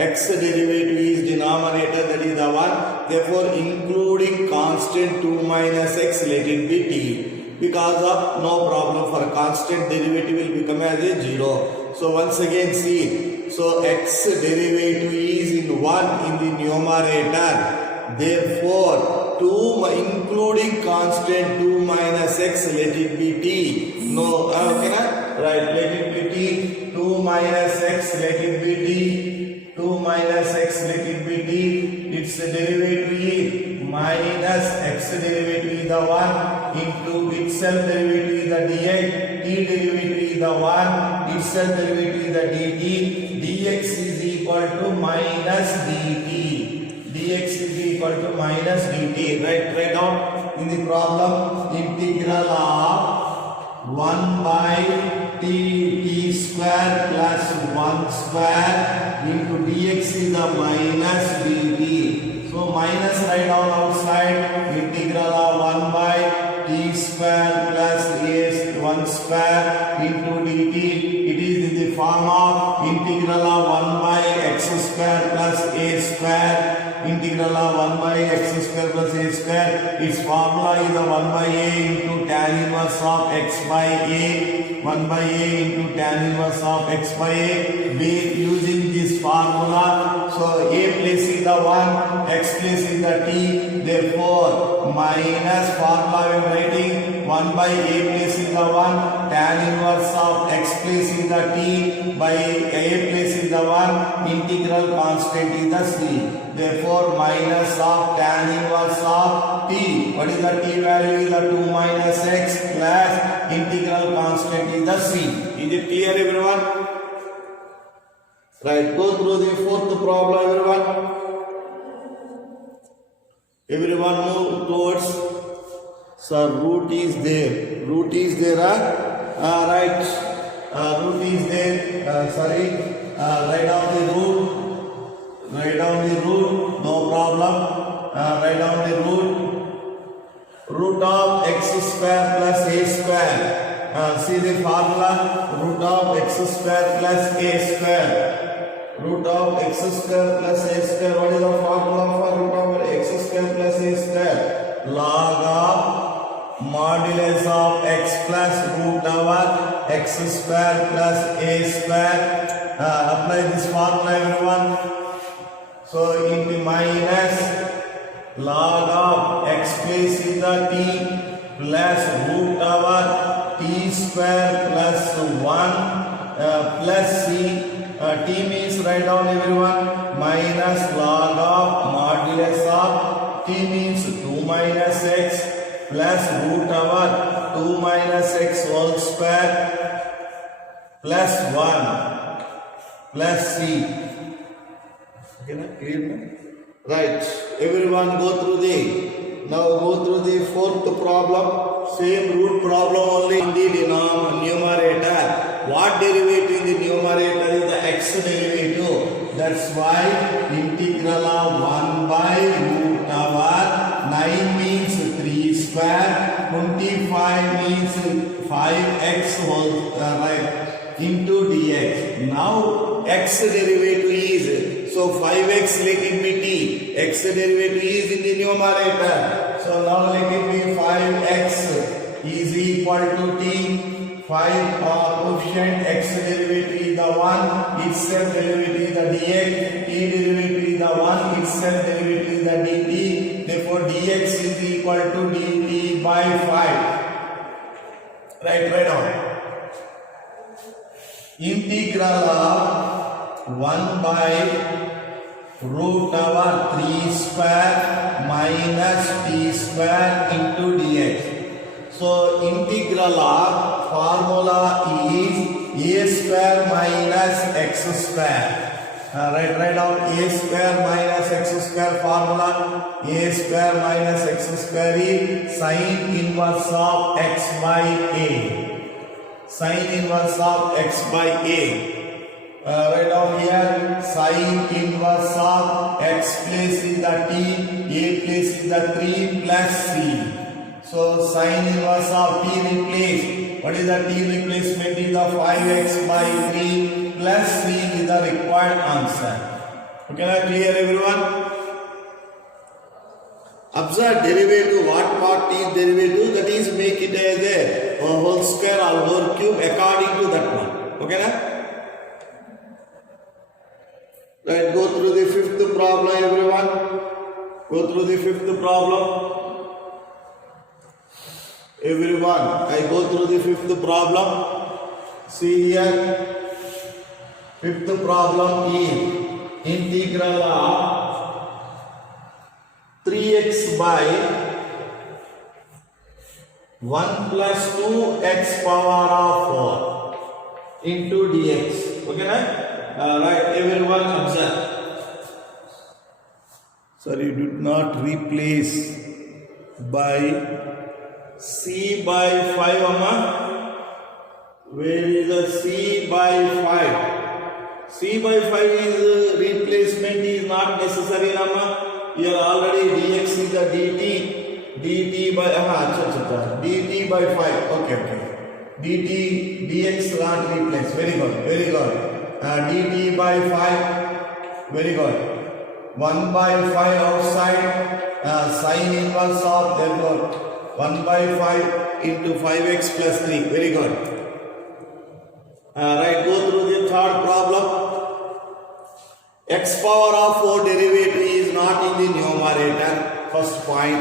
x derivative is denominator, that is the one. Therefore, including constant 2 minus x, let it be t. Because of no problem for constant derivative will become as a 0. So once again see, so x derivative is in 1 in the numerator. Therefore, 2 including constant 2 minus x, let it be t. No, okay na? Right, let it be t. 2 minus x, let it be t. 2 minus x, let it be t. Its derivative is minus x derivative is the 1 into itself derivative is the dx. T derivative is the 1. Itself derivative is the dt. Dx is equal to minus dt. Dx is equal to minus dt. Write down in the problem, integral of 1 by t square plus 1 square into dx is the minus dt. So minus write down outside, integral of 1 by t square plus a 1 square into dt. It is in the form of integral of 1 by x square plus a square. Integral of 1 by x square plus a square. Its formula is the 1 by a into tan inverse of x by a. 1 by a into tan inverse of x by a. We using this formula. So a place is the 1, x place is the t. Therefore, minus formula we are writing 1 by a place is the 1, tan inverse of x place is the t, by a place is the 1, integral constant is the c. Therefore, minus of tan inverse of t. What is the t value? Is the 2 minus x plus integral constant is the c. Is it clear, everyone? Right. Go through the fourth problem, everyone. Everyone move towards. So root is there. Root is there. Right. Root is there. Write down the root. Write down the root, no problem. Write down the root. Root of x square plus a square. See the formula. Root of x square plus a square. Root of x square plus a square. What is the formula for root of x square plus a square? Log of modulus of x plus root over x square plus a square. Apply this formula, everyone. So into minus log of x place is the t plus root over t square plus 1 plus c. T means write down, everyone, minus log of modulus of t means 2 minus x plus root over 2 minus x whole square plus 1 plus c. Clear? Right. Everyone go through the fourth problem. Same root problem only in the numerator. What derivative in the numerator is the x derivative. That's why integral of 1 by root over 9 means 3 square. 25 means 5x whole right into dx. Now x derivative is, so 5x let it be t. X derivative is in the numerator. So now let it be 5x is equal to t. 5 coefficient x derivative is the 1, itself derivative is the dx, t derivative is the 1, itself derivative is the dt. Therefore dx is equal to dt by 5. Right on. Integral of 1 by root over 3 square minus t square into dx. So integral of formula is a square minus x square. Write down a square minus x square formula. A square minus x square is sine inverse of x by a. Sine inverse of x by a. Write down here sine inverse of x place is the t, a place is the 3 plus c. So sine inverse of t replace. What is the t replacement? Is the 5x by 3 plus c is the required answer. Okay, now clear everyone? Observe derivative, what part is derivative, that is make it as a whole square or whole cube according to that one. Okay, na? Right, go through the fifth problem everyone. Go through the fifth problem. Everyone, I go through the fifth problem. See here, fifth problem is integral of 3x by 1 plus 2x power of 4 into dx. Okay, right? Right, everyone observe. Sorry, did not replace by c by 5, amma. Where is the c by 5? C by 5 is replacement is not necessary, amma. Here already dx is the dt by dt by 5. Okay. Dx not replace. Very good. Dt by 5. Very good. 1 by 5 outside. Sine inverse of therefore 1 by 5 into 5x plus 3. Very good. Right, go through the third problem. X power of 4 derivative is not in the numerator. First point.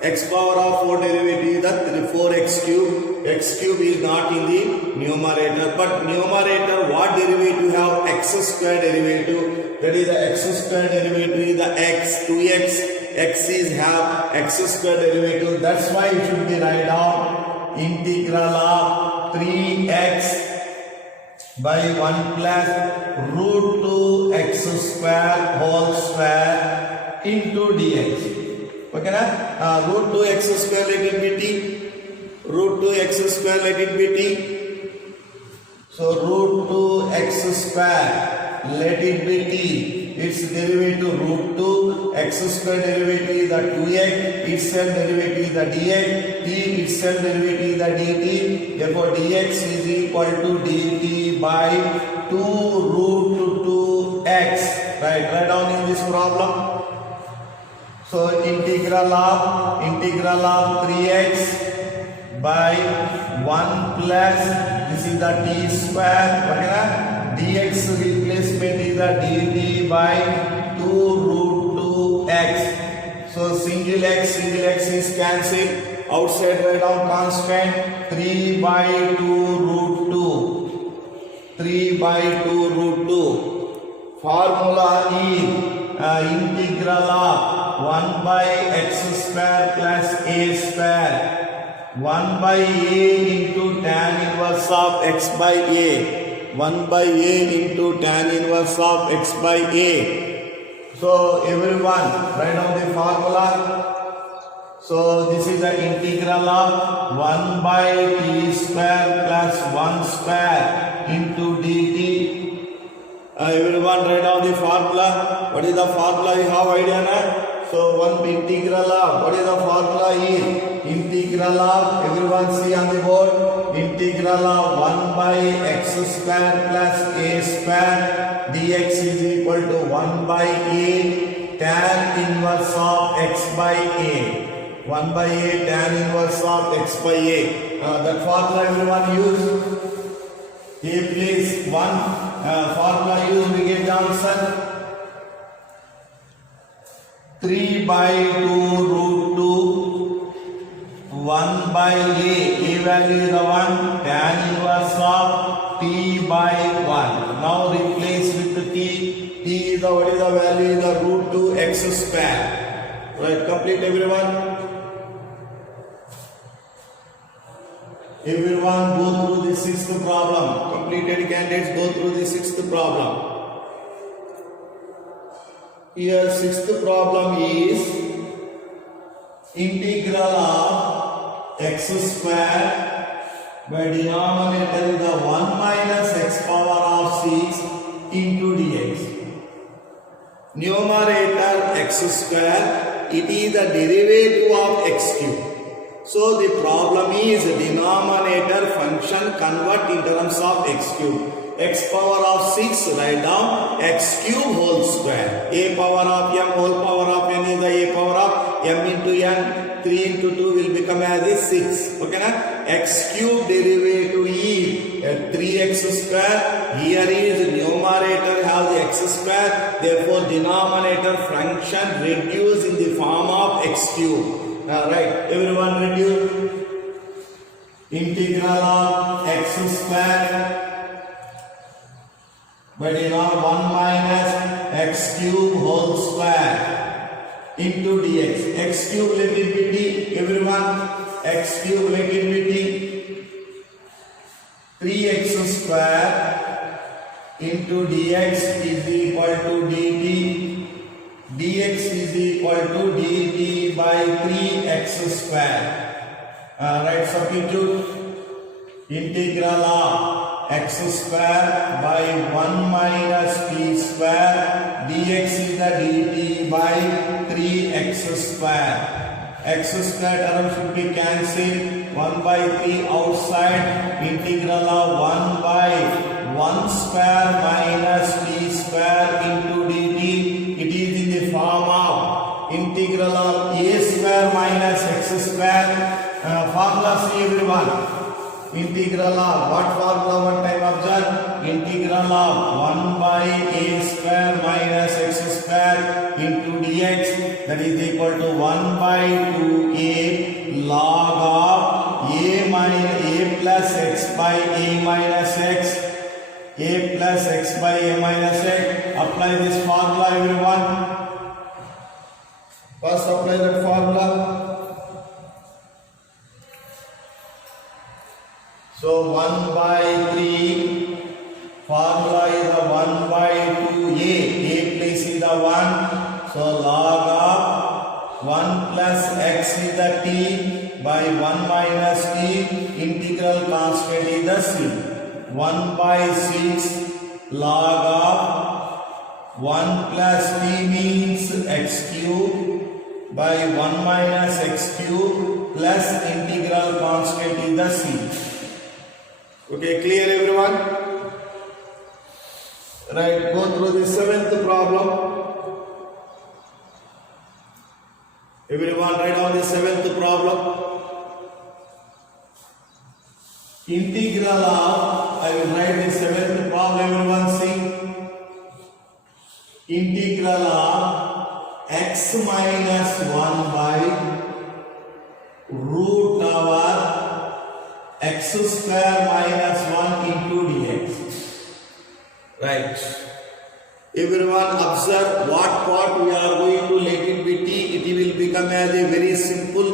X power of 4 derivative is the 4x cube. X cube is not in the numerator. But numerator, what derivative have? X square derivative. That is the x square derivative is the x. 2x. X is have x square derivative. That's why it should be write down integral of 3x by 1 plus root 2 x square whole square into dx. Okay, na? Root 2 x square let it be t. Root 2 x square let it be t. So root 2 x square let it be t. Its derivative root 2 x square derivative is the 2x. Itself derivative is the dx. T itself derivative is the dt. Therefore dx is equal to dt by 2 root 2x. Right, write down in this problem. So integral of 3x by 1 plus this is the t square. Okay, dx replacement is the dt by 2 root 2x. So single x is cancelled. Outside write down constant 3 by 2 root 2. 3 by 2 root 2. Formula is integral of 1 by x square plus a square. 1 by a into tan inverse of x by a. 1 by a into tan inverse of x by a. So everyone write down the formula. So this is the integral of 1 by t square plus 1 square into dt. Everyone write down the formula. What is the formula? You have idea, na? So one integral of, what is the formula is? Integral of, everyone see on the board. Integral of 1 by x square plus a square dx is equal to 1 by a tan inverse of x by a. 1 by a tan inverse of x by a. That formula everyone use. A place 1 formula use, we get the answer. 3 by 2 root 2. 1 by a value is the 1, tan inverse of t by 1. Now replace with the t. T is the, what is the value? Is the root 2 x square. Right, complete everyone. Everyone go through the sixth problem. Completed candidates go through the sixth problem. Here sixth problem is integral of x square by denominator is the 1 minus x power of 6 into dx. Numerator x square, it is the derivative of x cube. So the problem is denominator function convert in terms of x cube. x power of 6, write down x cube whole square. A power of m whole power of n is the a power of m into n. 3 into 2 will become as is 6. Okay na? X cube derivative is 3x square. Here is numerator have the x square. Therefore denominator function reduced in the form of x cube. Right. Everyone reduce. Integral of x square by denominator 1 minus x cube whole square into dx. X cube let it be d. Everyone, x cube let it be d. 3x square into dx is equal to dt. Dx is equal to dt by 3x square. Right, substitute. Integral of x square by 1 minus t square dx is the dt by 3x square. X square term should be cancelled. 1 by 3 outside. Integral of 1 by 1 square minus t square into dt. It is in the form of integral of a square minus x square. Formula see everyone. Integral of what formula one time observe? Integral of 1 by a square minus x square into dx, that is equal to 1 by 2a log of a minus a plus x by a minus x, a plus x by a minus x. Apply this formula everyone. First apply that formula. So 1 by 3 formula is the 1 by 2a. A place is the 1. So log of 1 plus x is the t by 1 minus t. Integral constant is the c. 1 by 6 log of 1 plus t means x cube by 1 minus x cube plus integral constant is the c. Okay, clear everyone? Right, go through the 7th problem. Everyone write down the 7th problem. Integral of, I will write the 7th problem, everyone see. Integral of x minus 1 by root over x square minus 1 into dx. Right. Everyone observe what part we are going to let it be t. It will become as a very simple.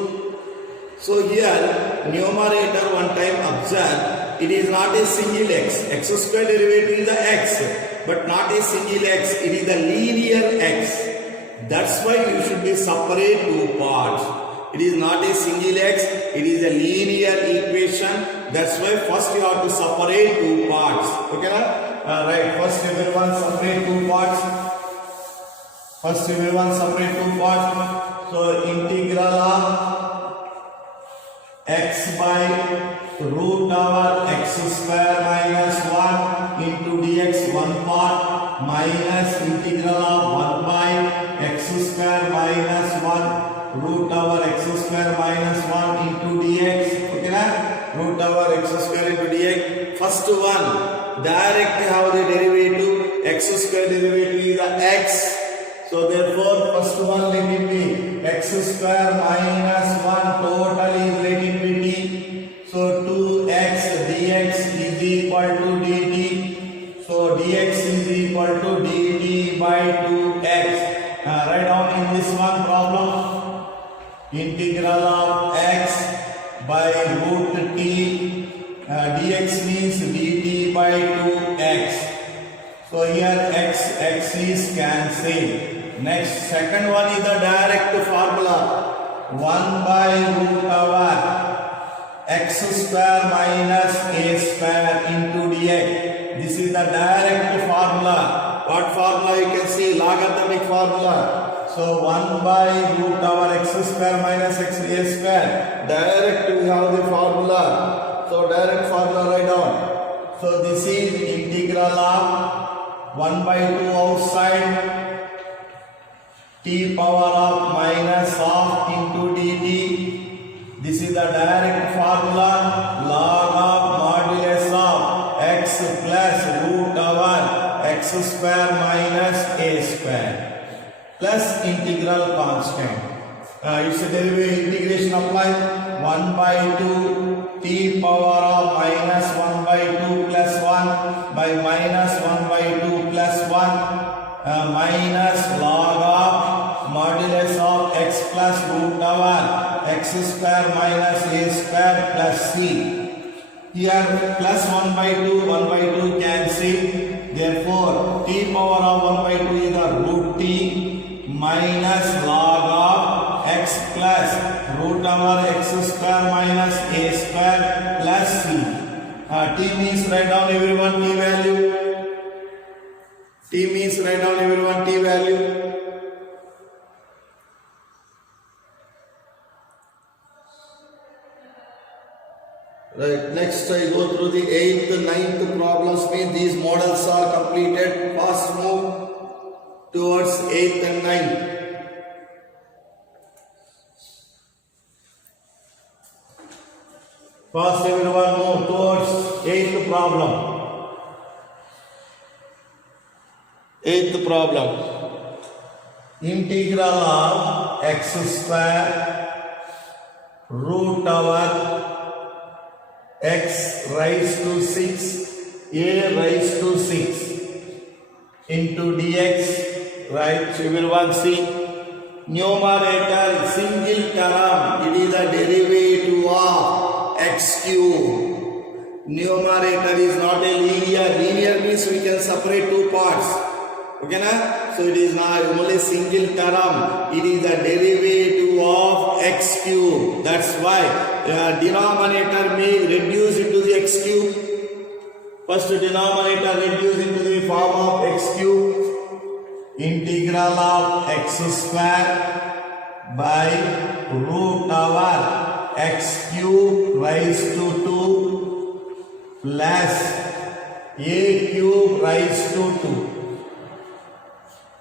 So here numerator one time observe, it is not a single x. X square derivative is the x, but not a single x. It is a linear x. That's why you should be separate two parts. It is not a single x, it is a linear equation. That's why first you have to separate two parts. Okay, right, first everyone separate two parts. First everyone separate two parts. So integral of x by root over x square minus 1 into dx one part minus integral of 1 by x square minus 1 root over x square minus 1 into dx. Okay na? Root over x square into dx. First one, directly have the derivative. X square derivative is the x. So therefore, first one let it be x square minus 1 total is let it be d. So 2x dx is equal to dt. So dx is equal to dt by 2x. Write down in this one problem. Integral of x by root t dx means dt by 2x. So here x is cancelled. Next, second one is the direct formula. 1 by root over x square minus a square into dx. This is the direct formula. What formula you can see? Logarithmic formula. So 1 by root over x square minus x a square. Direct we have the formula. So direct formula write down. So this is integral of 1 by 2 outside t power of minus half into dt. This is the direct formula, log of modulus of x plus root over x square minus a square plus integral constant. Its derivative integration apply 1 by 2 t power of minus 1 by 2 plus 1 by minus 1 by 2 plus 1 minus log of modulus of x plus root over x square minus a square plus c. Here plus 1 by 2 cancel. Therefore t power of 1 by 2 is the root t minus log of x plus root over x square minus a square plus c. T means write down everyone t value. T means write down everyone t value. Right, next I go through the 8th, 9th problems. Means these models are completed. Fast move towards 8th and 9th. Fast everyone move towards 8th problem. 8th problem. Integral of x square root over x raised to 6 a raised to 6 into dx. Right, everyone see numerator single term, it is the derivative of x cube. Numerator is not a linear. Linear means we can separate two parts. Okay na? So it is not only single term. It is the derivative of x cube. That's why denominator may reduce into the x cube. First denominator reduce into the form of x cube. Integral of x square by root over x cube raised to 2 plus a cube raised to 2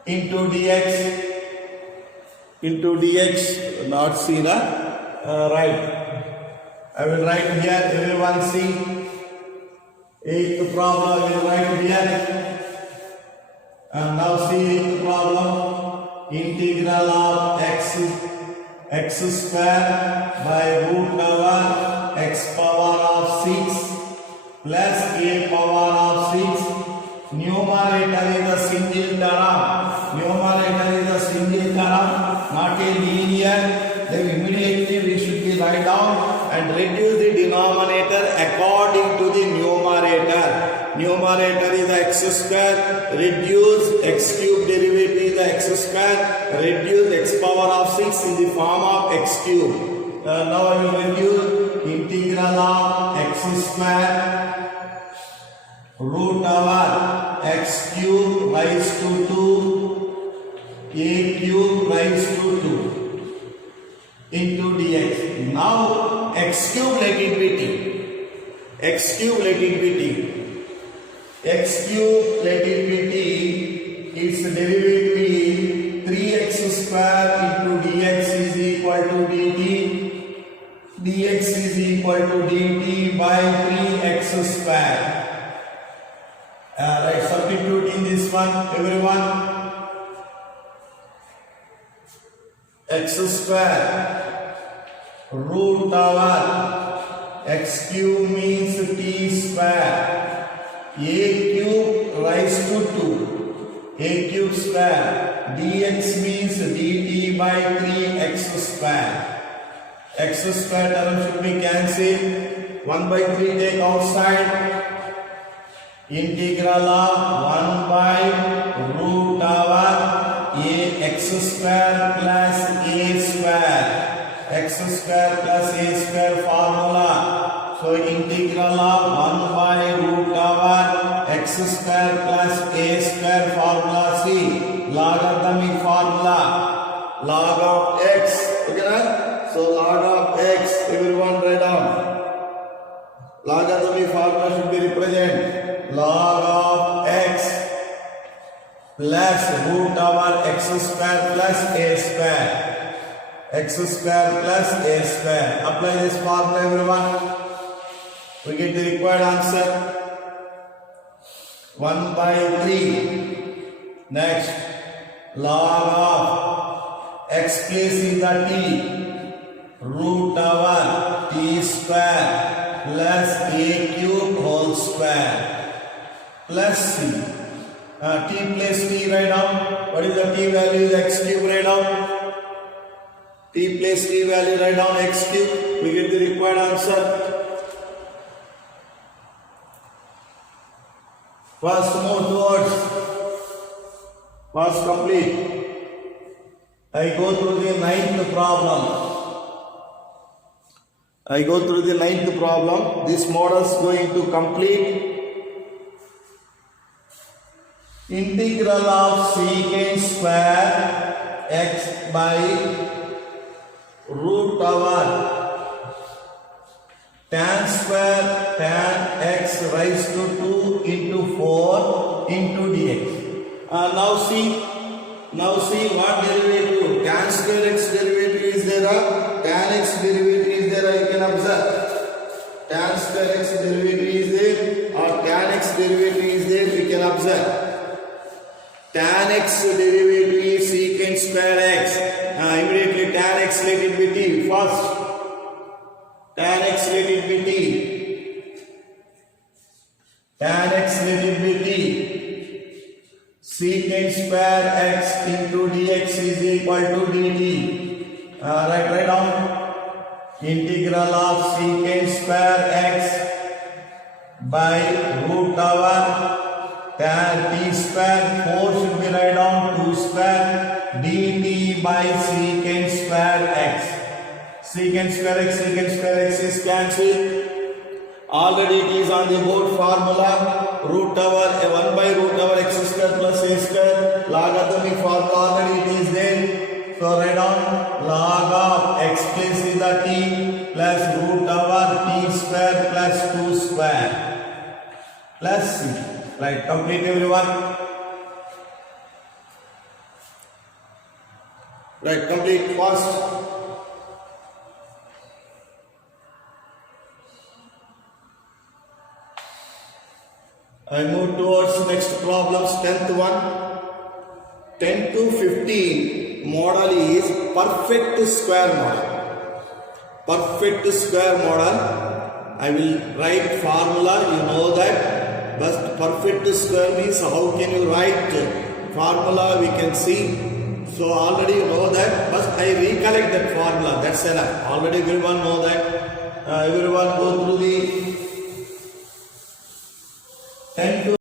into dx, not see the right. I will write here, everyone see. 8th problem I will write here. And now see 8th problem. Integral of x square by root over x power of 6 plus a power of 6. Numerator is a single term. Numerator is a single term, not a linear. Then immediately we should be write down and reduce the denominator according to the numerator. Numerator is the x square, reduce x cube derivative is the x square, reduce x power of 6 in the form of x cube. Now I will reduce integral of x square root over x cube raised to 2 a cube raised to 2 into dx. Now x cube let it be t. X cube let it be t. X cube let it be t. Its derivative is 3x square into dx is equal to dt. Dx is equal to dt by 3x square. Right, substitute in this one, everyone. X square root over x cube means t square. A cube raised to 2. A cube square. Dx means dt by 3x square. X square term should be cancelled. 1 by 3 take outside. Integral of 1 by root over a x square plus a square. X square plus a square formula. So integral of 1 by root over x square plus a square formula. See logarithmic formula. Log of x. Okay, right? So log of x. Everyone write down. Logarithmic formula should be represented. plus root over x square plus a square. X square plus a square. Apply this formula, everyone. We get the required answer. 1 by 3. Next, log of x place in the t, root over t square plus a cube whole square plus c. T place t right down. What is the t value? Is x cube right down. T place t value right down x cube. We get the required answer. First move towards first complete. I go through the ninth problem. This model is going to complete. Integral of secant square x by root over tan square tan x raised to 2 into 4 into dx. Now see what derivative. Tan square x derivative is there. Tan x derivative is there. You can observe. Tan square x derivative is there or tan x derivative is there. We can observe. Tan x derivative is secant square x. Immediately tan x let it be t. First tan x let it be t. Tan x let it be t. Secant square x into dx is equal to dt. Write down. Integral of secant square x by root over tan t square 4 should be write down 2 square dt by secant square x. Secant square x is cancelled. Already it is on the board formula. Root over 1 by root over x square plus a square. Logarithmic formula already it is there. So write down log of x place is the t plus root over t square plus 2 square plus c. Right, complete everyone. Right, complete first. I move towards next problems. 10th one. 10 to 15 model is perfect square model. Perfect square model. I will write formula. You know that. But perfect square means how can you write formula? We can see. So already you know that. But I recollect that formula. That's enough. Already everyone know that. Everyone go through the